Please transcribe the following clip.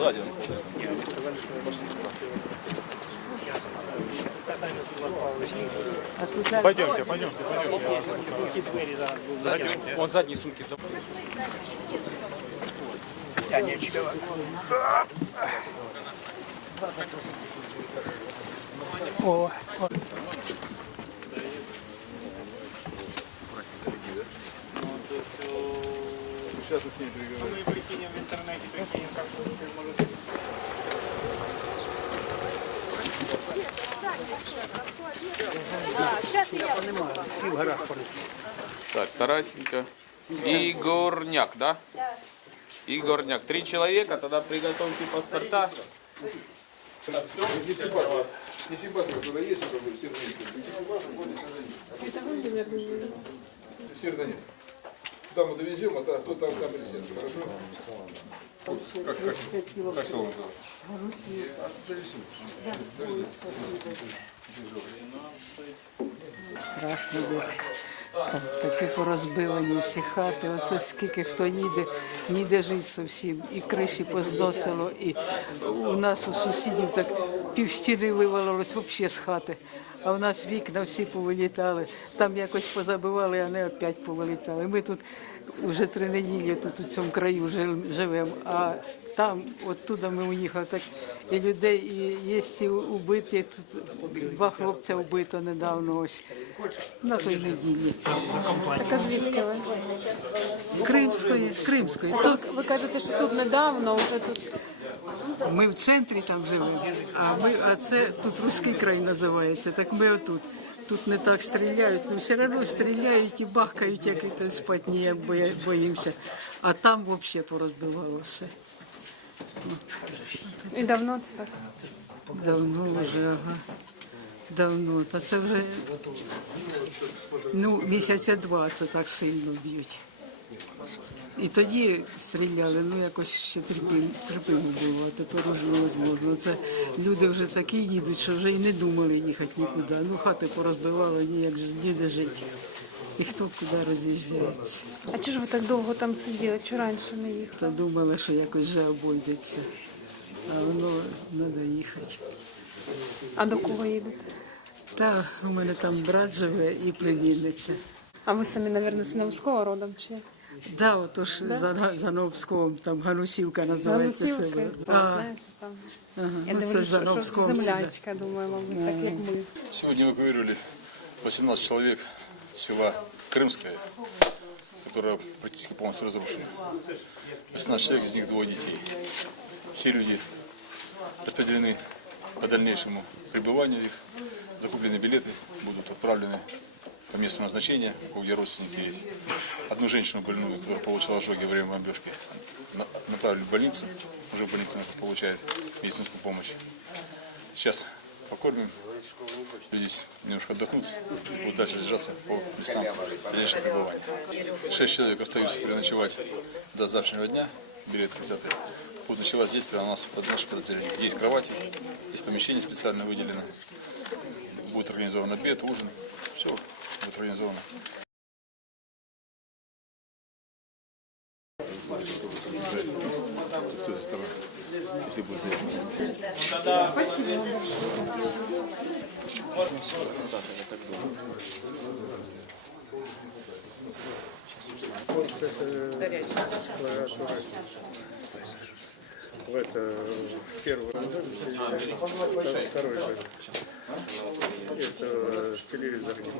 Сзади он. Пойдемте, пойдемте, пойдемте. Сзади. Он задние сумки. Сейчас мы с ними переговорим. Так, Тарасенко. Игорняк, да? Игорняк. Три человека, тогда приготовьте паспорта. Северодонецк. Туда мы довезем, а кто там, там присядет. Хорошо? Как, как, как село называется? Страшно. Там таке порозбивані всі хати. Оце скільки хто їде, ніде жить зовсім. І криші позносило, і у нас у сусідів так півстіни вивалилось взагалі з хати. А у нас вікна всі повилітали. Там якось позабивали, а не опять повилітали. Ми тут вже три неділі тут у цьому краю живемо, а там, оттуда ми уїхали, так і людей, і є і убиті. Тут два хлопця вбито недавно ось на той неділі. Так а звідки ви? Кримської, Кримської. Ви, ви кажете, що тут недавно вже тут. Ми в центрі там живемо, а ми, а це тут руський край називається. Так ми отут. Тут не так стріляють, але все одно стріляють і бахкають, як і те спати ніяк боїмося. А там взагалі порозбивало все. І давно це так? Давно вже, ага. Давно. Та це вже ну, місяця два це так сильно б'ють. І тоді стріляли, ну якось ще терпимо, було, а тепер уже невозможно. Це люди вже такі їдуть, що вже й не думали їхати нікуди. Ну хати порозбивали, ніяк ніде жити. І хто куди роз'їжджається. А чого ж ви так довго там сиділи? Чого раніше не їхали? Та думали, що якось вже обійдеться. А воно треба їхати. А до кого їдете? Та у мене там брат живе і племінниця. А ви самі, мабуть, з Невського родом чи? як? Да, отож за, за Новськом, там Ганусівка називається Ганусівки? село. Це, А, знаєте, там. ага, Я ну, це дивлюсь, за що, що Новськом. сюди. землячка, думаю, мабуть, так як ми. Сегодня эвакуировали 18 человек с села Крымское, которое практически полностью разрушено. 18 человек, из них двое детей. Все люди распределены по дальнейшему пребыванию их. Закуплены билеты, будут отправлены по месту назначения, где родственники есть. Одну женщину больную, которая получила ожоги во время бомбежки, на- направили в больницу. Уже в больнице она получает медицинскую помощь. Сейчас покормим, люди немножко отдохнут будут дальше держаться по местам дальнейшего пребывания. Шесть человек остаются переночевать до завтрашнего дня, билеты взяты. Будут ночевать здесь, прямо у нас под нашим подразделением. Есть кровати, есть помещение специально выделено. Будет организован обед, ужин. Все будет организовано. С той стороны. Если будет в это в первую второй телевизор не